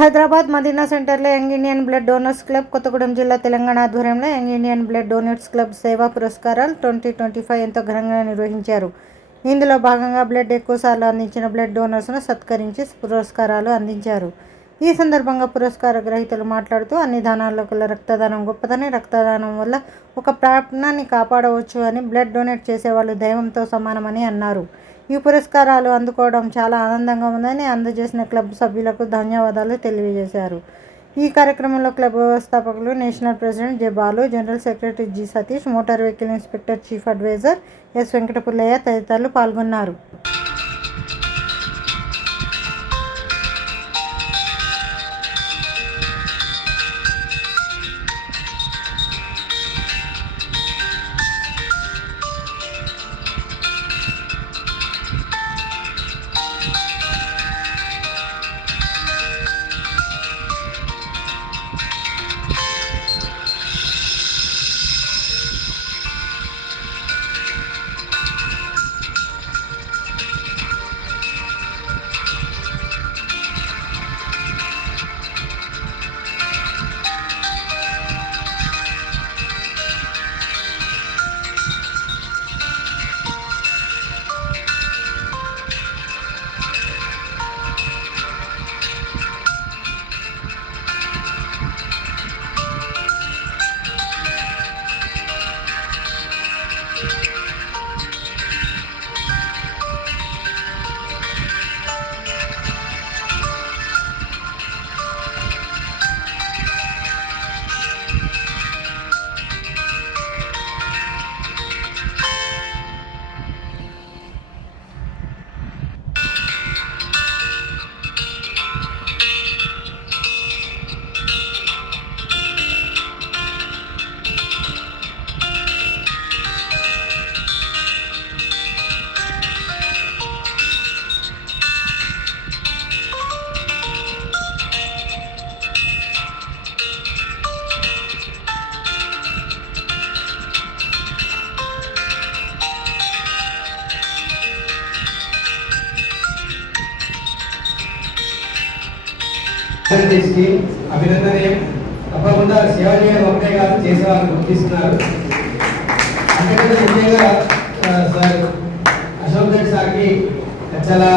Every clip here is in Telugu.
హైదరాబాద్ మదీనా సెంటర్లో young Indian blood donors club Kothagudem జిల్లా తెలంగాణ ఆధ్వర్యంలో young Indian blood donors club సేవా పురస్కారాలు ట్వంటీ ట్వంటీ ఫైవ్ ఎంతో ఘనంగా నిర్వహించారు ఇందులో భాగంగా బ్లడ్ ఎక్కువసార్లు అందించిన బ్లడ్ డోనర్స్ను సత్కరించి పురస్కారాలు అందించారు ఈ సందర్భంగా పురస్కార గ్రహీతలు మాట్లాడుతూ అన్ని దానాల్లో కల్లా రక్తదానం గొప్పదని రక్తదానం వల్ల ఒక ప్రాణాన్ని కాపాడవచ్చు అని బ్లడ్ డొనేట్ చేసేవాళ్ళు దైవంతో సమానమని అన్నారు ఈ పురస్కారాలు అందుకోవడం చాలా ఆనందంగా ఉందని అందజేసిన క్లబ్ సభ్యులకు ధన్యవాదాలు తెలియజేశారు ఈ కార్యక్రమంలో క్లబ్ వ్యవస్థాపకులు national president J Balu general secretary G Satish motor vehicle inspector chief advisor S Venkata Pullaiah తదితరులు పాల్గొన్నారు ఆంధ్రప్రదేశ్కి అభినందనీయం తప్పకుండా శివాజీ గారు ఒకటే కాదు చేసేవారు గుర్తిస్తున్నారు అశోక్ రెడ్డి సార్కి చాలా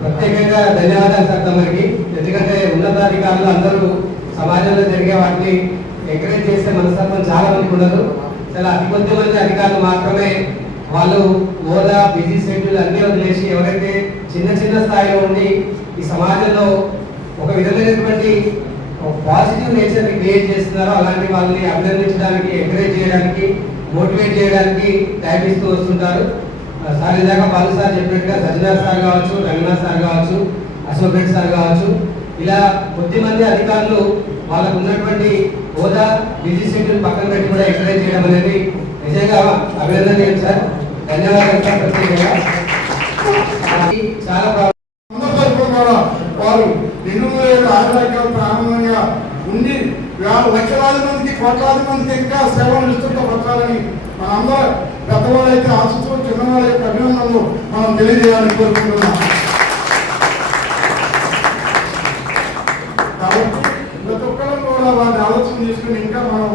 ప్రత్యేకంగా ధన్యవాదాలు సార్ తమరికి ఎందుకంటే ఉన్నతాధికారులు అందరూ సమాజంలో జరిగే వాటిని ఎంకరేజ్ చేస్తే మనస్తత్వం చాలా మంది ఉండదు చాలా అతి కొద్ది మంది అధికారులు మాత్రమే వాళ్ళు హోదా బిజీ షెడ్యూల్ అన్నీ వదిలేసి ఎవరైతే చిన్న చిన్న స్థాయిలో ఉండి ఈ సమాజంలో ఒక విధమైనటువంటి ఒక పాజిటివ్ నేచర్ని క్రియేట్ చేస్తున్నారో అలాంటి వాళ్ళని అభినందించడానికి ఎంకరేజ్ చేయడానికి మోటివేట్ చేయడానికి ప్రయత్నిస్తూ వస్తుంటారు సార్ ఇందాక బాలు సార్ చెప్పినట్టుగా సజ్జనార్ సార్ కావచ్చు రంగనాథ్ సార్ కావచ్చు అశోక్ రెడ్డి సార్ కావచ్చు ఇలా కొద్దిమంది అధికారులు వాళ్ళకు ఉన్నటువంటి హోదా బిజీ పక్కన పెట్టి కూడా ఎంకరేజ్ చేయడం అనేది నిజంగా చేయండి సార్ ధన్యవాదాలు సార్ ప్రత్యేకంగా చాలా కోట్లాది మంది ఇంకా సేవలు నిశ్చితం పట్టాలని మనందరూ పెద్దవాళ్ళైతే ఆశిస్తూ చిన్నవాళ్ళ యొక్క అభినందనలు మనం తెలియజేయాలని కోరుకుంటున్నాం కాబట్టి ప్రతి ఒక్కరం కూడా వారి ఆలోచన చేసుకుని ఇంకా మనం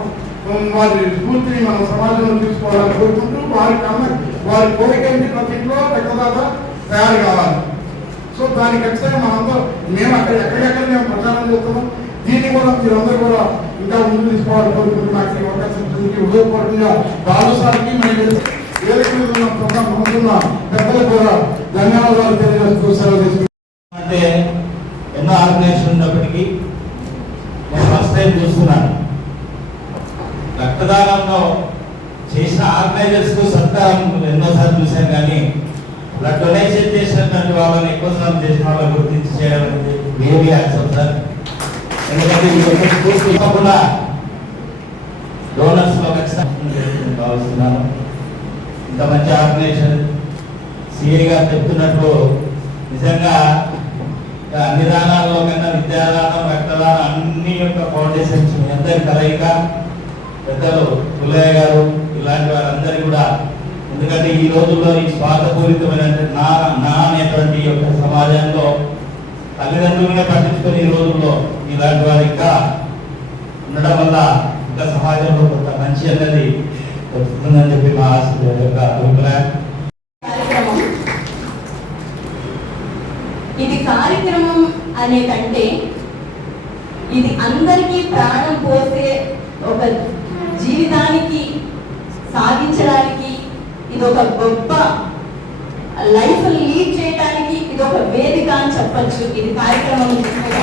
వారి స్ఫూర్తిని మన సమాజంలో తీసుకోవాలని కోరుకుంటూ వారి కన్న వారి కోరికని ప్రతి ఇంట్లో రకదాత తయారు కావాలి సో దానికి ఖచ్చితంగా మనందరూ మేము అక్కడ ఎక్కడెక్కడ మేము ప్రచారం చేస్తున్నాం దీన్ని కూడా మీరందరూ కూడా ఇంకా ముందు తీసుకోవాలి కోరుకుంటున్నాను ఈ అవకాశం ఉదయపూర్వకంగా బాలసారికి మరియు ఉంటున్న పెద్దలు అంటే ఎన్నో ఆర్గనైజేషన్ ఉన్నప్పటికీ నేను ఫస్ట్ టైం చూస్తున్నాను రక్తదానంలో చేసిన ఆర్గనైజర్స్కు సత్కారం ఎన్నోసార్లు చూశాను కానీ బ్లడ్ డొనేషన్ చేసినటువంటి వాళ్ళని ఎక్కువ సార్లు చేసిన వాళ్ళని గుర్తించి చేయడం అనేది సార్ ఎందుకంటే ఈ యొక్క స్కూల్స్ ఇవ్వకుండా డోనర్స్ భావిస్తున్నాను ఇంత మంచి ఆర్గనైజేషన్ సిఏ గారు చెప్తున్నట్టు నిజంగా అన్ని దానాల్లో కన్నా విద్యాదానం రక్తదానం అన్ని యొక్క ఫౌండేషన్స్ అందరి కలయిక పెద్దలు పుల్లయ్య గారు ఇలాంటి వారందరూ కూడా ఎందుకంటే ఈ రోజుల్లో ఈ స్వార్థపూరితమైన నా నా అనేటువంటి యొక్క సమాజంలో తల్లిదండ్రులనే పట్టించుకొని ఈ రోజుల్లో ఇలాంటి వారు ఇంకా ఉండడం వల్ల ఇంకా సమాజంలో కొంత మంచి అన్నది వస్తుందని చెప్పి మా అభిప్రాయం ఇది కార్యక్రమం అనే కంటే ఇది అందరికీ ప్రాణం పోసే ఒక జీవితానికి సాధించడానికి ఇది ఒక గొప్ప లైఫ్ లీడ్ చేయడానికి ఇది ఒక వేదిక అని చెప్పచ్చు ఇది కార్యక్రమం కంటే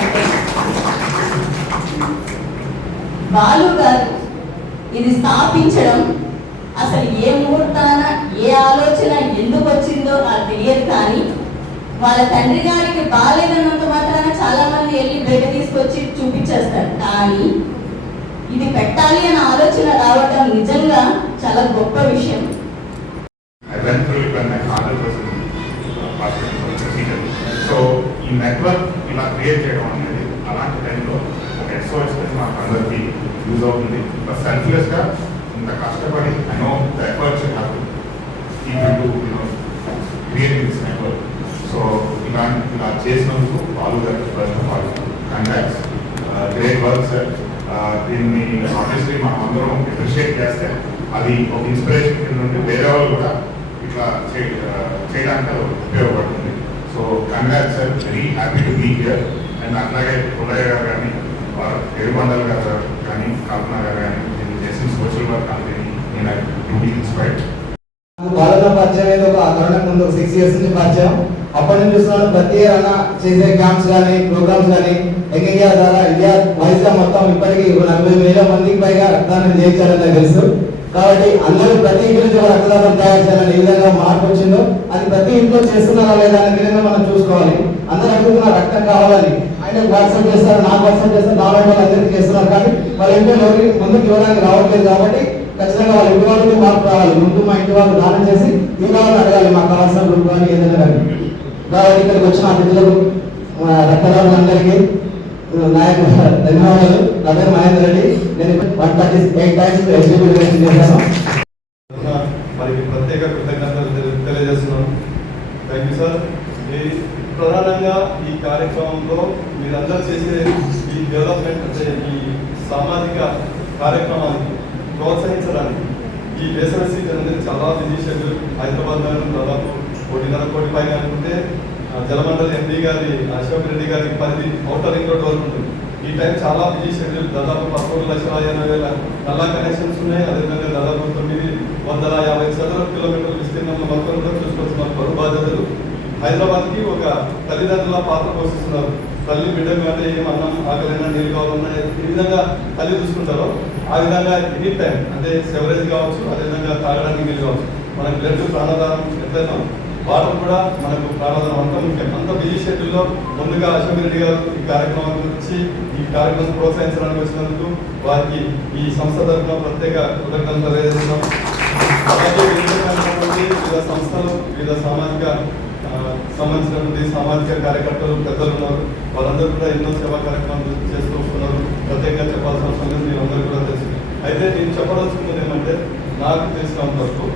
బాలు గారు ఇది స్థాపించడం అసలు ఏ ముహూర్తాన ఏ ఆలోచన ఎందుకు వచ్చిందో వాళ్ళు తెలియదు కానీ వాళ్ళ తండ్రి గారికి బాగాలేదన్నంత మాత్రాన చాలా మంది వెళ్ళి బయట తీసుకొచ్చి చూపించేస్తారు కానీ ఇది పెట్టాలి అనే ఆలోచన రావడం నిజంగా చాలా గొప్ప విషయం ఈ నెట్వర్క్ ఇలా క్రియేట్ చేయడం అనేది అలాంటి టైంలో ఒక ఎక్స్పోర్ట్స్ మాకు అందరికీ యూజ్ అవుతుంది బట్ సెల్ఫ్లెస్గా ఇంత కష్టపడి I know the efforts have create network so ఇలాంటి ఇలా చేసినందుకు వాళ్ళు గారికి first of all contacts great work sir దీన్ని ఆబ్వియస్లీ మనం అందరం అప్రిషియేట్ చేస్తే అది ఒక ఇన్స్పిరేషన్ కింద నుండి వేరే వాళ్ళు కూడా ఇట్లా uh, చేయడానికి ఉపయోగపడుతుంది so congrats sir very happy to be here and అట్లాగే పుల్లయ్య గారు కానీ వారు ఎరుమండల్ గారు కానీ కాకినాడ కానీ సోషల్ వర్క్ భారత పరిచయం అయితే ఒక కరోనాకు ముందు సిక్స్ ఇయర్స్ నుంచి పరిచయం చూస్తున్నాను ప్రతి అన్న చేసే క్యాంప్స్ కానీ ప్రోగ్రామ్స్ కానీ ఇండియా ద్వారా ఇండియా వైజ్గా మొత్తం ఇప్పటికీ నలభై వేల మందికి పైగా రక్తదానం చేయించారని నాకు కాబట్టి అందరూ ప్రతి ఇంటి తయారు చేయాలని విధంగా మార్పు వచ్చిందో అది ప్రతి ఇంట్లో చేస్తున్నారా లేదా అనే విధంగా మనం చూసుకోవాలి అందరూ అనుకుంటున్న రక్తం కావాలని అంటే వాట్సాప్ చేస్తారు నాకు వాట్సాప్ చేస్తారు నాలుగు వాళ్ళు అందరికీ చేస్తున్నారు కానీ వాళ్ళ ఇంట్లో ఎవరికి ముందుకు ఇవ్వడానికి రావట్లేదు కాబట్టి ఖచ్చితంగా వాళ్ళ ఇంటి వాళ్ళతో మార్పు రావాలి ముందు మా ఇంటి వాళ్ళు దానం చేసి ఇంట్లో వాళ్ళు అడగాలి మాకు కావాల్సిన గ్రూప్ కానీ ఏదైనా కానీ కాబట్టి ఇక్కడికి వచ్చిన అతిథులకు రక్తదారులందరికీ నాయకు ధన్యవాదాలు అదే మహేందర్ రెడ్డి నేను వన్ థర్టీ ఎయిట్ టైమ్స్ చేశాను మరి ప్రత్యేక కృతజ్ఞతలు థ్యాంక్ యూ సార్ ప్రధానంగా ఈ కార్యక్రమంలో మీరందరూ చేసే ఈ డెవలప్మెంట్ అంటే ఈ సామాజిక కార్యక్రమాన్ని ప్రోత్సహించడానికి ఈ వేసవి సీజన్ అనేది చాలా బిజీ షెడ్యూల్ హైదరాబాద్ దాదాపు కోటిన్నర కోటి పైన అనుకుంటే జలమండలి ఎంపీ గారి అశోక్ రెడ్డి గారి పరిధి అవుటర్ రింగ్ రోడ్ వరకు ఉంటుంది ఈ టైం చాలా బిజీ షెడ్యూల్ దాదాపు పదమూడు లక్షల ఎనభై వేల నల్లా కనెక్షన్స్ ఉన్నాయి అదేవిధంగా దాదాపు తొమ్మిది వందల యాభై చదరపు కిలోమీటర్ల విస్తీర్ణంలో మొత్తం కూడా చూసుకొచ్చిన పరు బాధ్యతలు హైదరాబాద్కి ఒక తల్లిదండ్రుల పాత్ర పోషిస్తున్నారు తల్లి బిడ్డ మీద ఏమన్నా అన్నం ఆకలైనా నీళ్ళు కావాలన్నా ఈ విధంగా తల్లి చూసుకుంటారో ఆ విధంగా ఎనీ టైం అంటే సెవరేజ్ కావచ్చు అదేవిధంగా తాగడానికి నీరు కావచ్చు మన బ్లడ్ ప్రాణాధారం ఎట్లయినా వాటర్ కూడా మనకు ప్రాణాధారం అంత ముఖ్యం అంత బిజీ షెడ్యూల్లో ముందుగా అశోక్ రెడ్డి గారు ఈ కార్యక్రమం గురించి ఈ కార్యక్రమం ప్రోత్సహించడానికి వచ్చినందుకు వారికి ఈ సంస్థ తరఫున ప్రత్యేక కృతజ్ఞతలు తెలియజేస్తున్నాం అలాగే వివిధ సంస్థలు వివిధ సామాజిక సంబంధించినటువంటి సామాజిక కార్యకర్తలు పెద్దలు ఉన్నారు వాళ్ళందరూ కూడా ఎన్నో సేవా కార్యక్రమాలు చేస్తూ వస్తున్నారు ప్రత్యేకంగా చెప్పాల్సిన సంగతి మీరు అందరూ కూడా తెలిసి అయితే నేను చెప్పదలుచుకున్నది ఏమంటే నాకు తెలిసినంత వరకు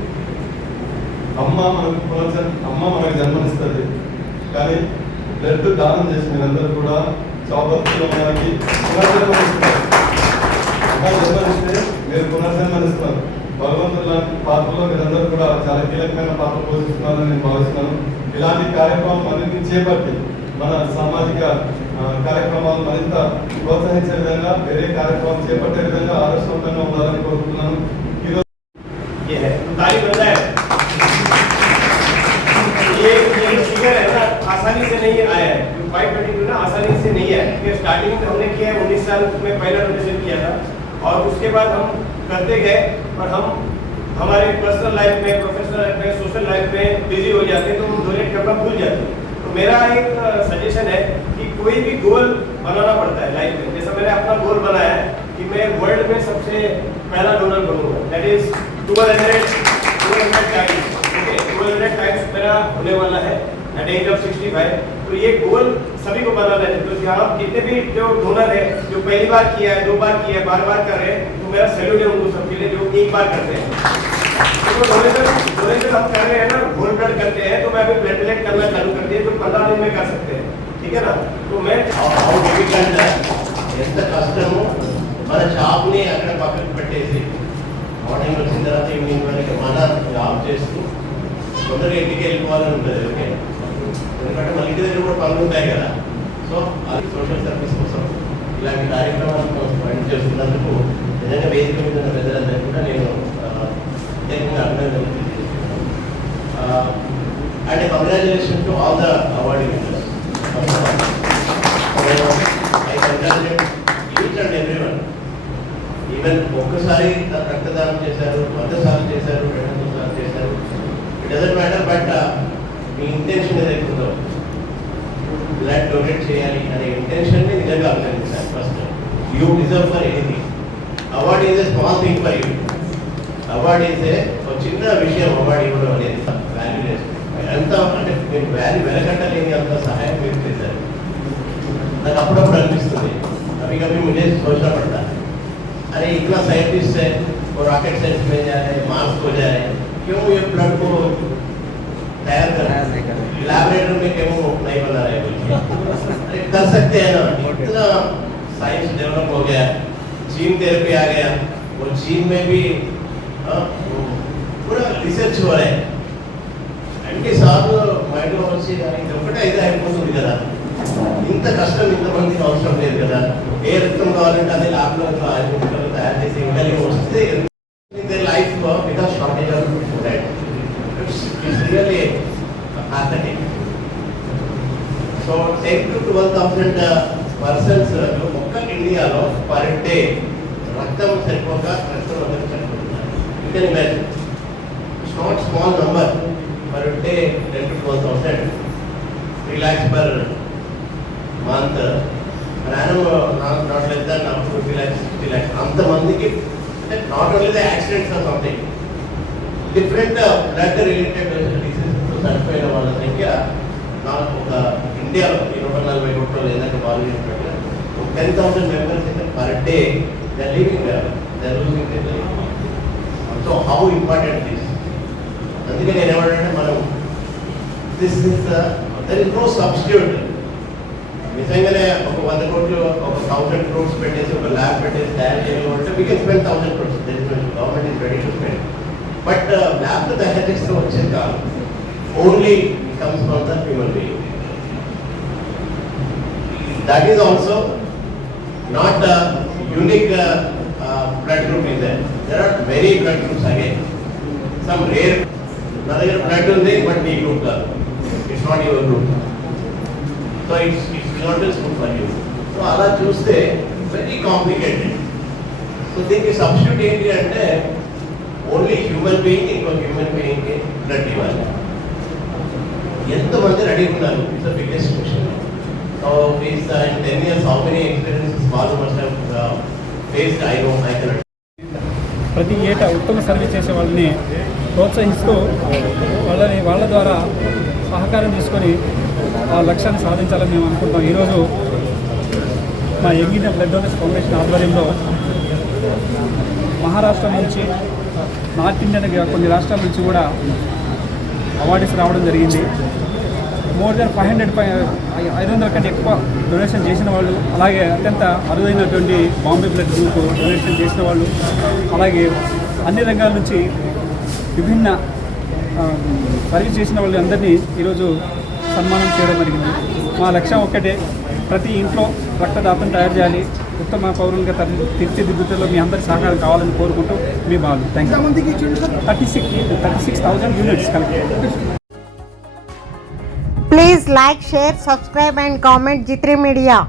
అమ్మ మనకు పునర్జన్ అమ్మ మనకు జన్మనిస్తుంది కానీ బ్లడ్ దానం చేసి మీరందరూ కూడా చాపర్తుల మనకి పునర్జన్మనిస్తున్నారు జన్మనిస్తే మీరు పునర్జన్మనిస్తున్నారు భగవంతుల పాత్రలో మీరందరూ కూడా చాలా కీలకమైన పాత్ర పోషిస్తున్నారని నేను భావిస్తున్నాను ఇలాంటి కార్యక్రమం మరిన్ని చేపట్టి మన సామాజిక కార్యక్రమాలు మరింత ప్రోత్సహించే విధంగా వేరే కార్యక్రమాలు చేపట్టే విధంగా ఆదర్శవంతంగా ఉండాలని కోరుతున్నాను ఈరోజు और उसके बाद हम करते गए और हम हमारे पर्सनल लाइफ में प्रोफेशनल लाइफ में सोशल लाइफ में बिजी हो जाते हैं तो हम डोनेट करना भूल जाते हैं तो मेरा एक सजेशन है कि कोई भी गोल बनाना पड़ता है लाइफ में जैसा मैंने अपना गोल बनाया है कि मैं वर्ल्ड में सबसे पहला डोनर बनूंगा that is two hundred two hundred times okay two hundred times मेरा होने वाला है at age of sixty five तो ये गोल सभी को बनाना है तो यहाँ जितने भी जो डोनर है जो पहली बार किया है दो बार किया है बार बार कर रहे हैं तो मेरा सैल्यूट है उनको सबके लिए जो एक बार करते हैं तो डोनेशन डोनेशन हम कर रहे हैं ना होल ब्लड करते हैं तो मैं अभी ब्लड डोनेट करना चालू कर दिया जो पंद्रह दिन में कर सकते हैं ठीक है ना तो मैं how difficult ఎంత కష్టమో మన షాప్ని అక్కడ పక్కకు పెట్టేసి మార్నింగ్ వచ్చిన తర్వాత ఈవినింగ్ వరకు మన జాబ్ చేస్తూ తొందరగా ఇంటికి వెళ్ళిపోవాలని ఉంటుంది ఓకే ఎందుకంటే మన ఇంటి దగ్గర కూడా పనులు ఉంటాయి కదా సో అది సోషల్ సర్వీస్ కోసం ఇలాంటి కార్యక్రమాల కోసం పని చేస్తున్నందుకు నిజంగా వేదిక మీద ఉన్న పెద్దలందరికీ కూడా నేను ప్రత్యేకంగా అభినందనలు తెలియజేస్తున్నాను and congratulation to all the award winners even ఒక్కసారి రక్తదానం చేశారు వంద సార్లు చేశారు రెండు సార్లు చేశారు ఇట్ డజంట్ మ్యాటర్ బట్ మీ ఇంటెన్షన్ ఏదైతే ఉందో బ్లడ్ డొనేట్ చేయాలి అనే ఇంటెన్షన్ ని నిజంగా అభినందించాలి first you deserve for anything award is a small thing for you award is a ఒక చిన్న విషయం అవార్డు ఇవ్వడం అనేది వాల్యూ ఎంత అంటే మీరు వాల్యూ వెనకట్టలేని అంత సహాయం మీరు చేశారు నాకు అప్పుడప్పుడు అనిపిస్తుంది అవి కవి मुझे सोचना पड़ता है अरे इतना साइंटिस्ट है और रॉकेट साइंस में जा रहे हैं मार्स को जा रहे हैं क्यों ये ब्लड को तैयार कर रहे हैं लैबोरेटरी में क्यों नहीं बना रहे बोलिए अरे कर सकते हैं ना इतना साइंस डेवलप हो गया जीन थेरेपी आ गया वो जीन में भी हाँ, वो पूरा रिसर्च हो रहा है అంటే సార్లు మైండ్లో వచ్చి ఇది ఒకటే అయితే అయిపోతుంది కదా ఇంత కష్టం ఇంతమందికి అవసరం లేదు కదా ఏ రక్తం కావాలంటే అది ల్యాబ్లో ఐదు నిమిషాలు తయారు చేసి ఇంకా వస్తే లైఫ్ ట్వెల్వ్ థౌసండ్ పర్సన్స్ ఒక్క ఇండియాలో పర్ డే రక్తం సరిపోక కష్టం అందరూ చనిపోతున్నారు you can it's not small number per day ten to twelve thousand three lakhs per month ప్రాణం నాకు నాట్ లెస్ దాన్ నాకు త్రీ ల్యాక్స్ సిక్స్టీ ల్యాక్స్ అంతమందికి అంటే not only the accidents or something different blood related diseases చనిపోయిన వాళ్ళ సంఖ్య నాకు ఒక ఇండియాలో ఇరవై నలభై కోట్లు ఏదైనా పాల్గొన్నట్టు ఒక టెన్ థౌసండ్ మెంబర్స్ అయితే per day they're leaving they're losing there so how important this అందుకే నేను ఏమంటే మనం this is there is no substitute నిజంగానే ఒక వంద కోట్లు ఒక థౌసండ్ క్రోడ్స్ పెట్టేసి ఒక ల్యాబ్ పెట్టేసి తయారు చేయాలి అంటే we can spend thousand crores government is ready to spend but lab తయారు చేస్తే వచ్చేది కాదు only comes from the human being That is also not a unique uh, uh, blood group is there. There are many blood groups again. Some rare, another your blood ఉంది but B group కాదు. It's not your group. So it's, it's not as good for you. So అలా చూస్తే వెరీ కాంప్లికేటెడ్ సో దీనికి సబ్స్టిట్యూట్ ఏంటి అంటే ఓన్లీ హ్యూమన్ బీయింగ్ ఇంకో హ్యూమన్ బీయింగ్కి బ్లడ్ ఇవ్వాలి ఎంతమంది రెడీ ఉన్నారు it's the biggest question So uh, in 10 years, how many experiences Balu must have uh, faced? I don't I cannot. ప్రతి ఏటా ఉత్తమ సర్వీస్ చేసే వాళ్ళని ప్రోత్సహిస్తూ వాళ్ళని వాళ్ళ ద్వారా సహకారం తీసుకొని ఆ లక్ష్యాన్ని సాధించాలని మేము అనుకుంటాం ఈరోజు మా ఎంగిన బ్లడ్ డొనేషన్ ఫౌండేషన్ ఆధ్వర్యంలో మహారాష్ట్ర నుంచి నార్త్ ఇండియన్ కొన్ని రాష్ట్రాల నుంచి కూడా అవార్డ్స్ రావడం జరిగింది మోర్ దాన్ ఫైవ్ హండ్రెడ్ ఐదు వందల కంటే ఎక్కువ డొనేషన్ చేసిన వాళ్ళు అలాగే అత్యంత అరుదైనటువంటి బాంబే బ్లడ్ గ్రూప్ డొనేషన్ చేసిన వాళ్ళు అలాగే అన్ని రంగాల నుంచి విభిన్న సర్వీస్ చేసిన వాళ్ళు అందరినీ ఈరోజు సన్మానం చేయడం జరిగింది మా లక్ష్యం ఒక్కటే ప్రతి ఇంట్లో రక్తదాతం తయారు చేయాలి ఉత్తమ పౌరులుగా తీర్చిదిద్దుతల్లో మీ అందరి సహకారం కావాలని కోరుకుంటూ మీ బాగుంది thank you thirty six thirty six thousand units collect Please like, share, subscribe and comment G3 Media.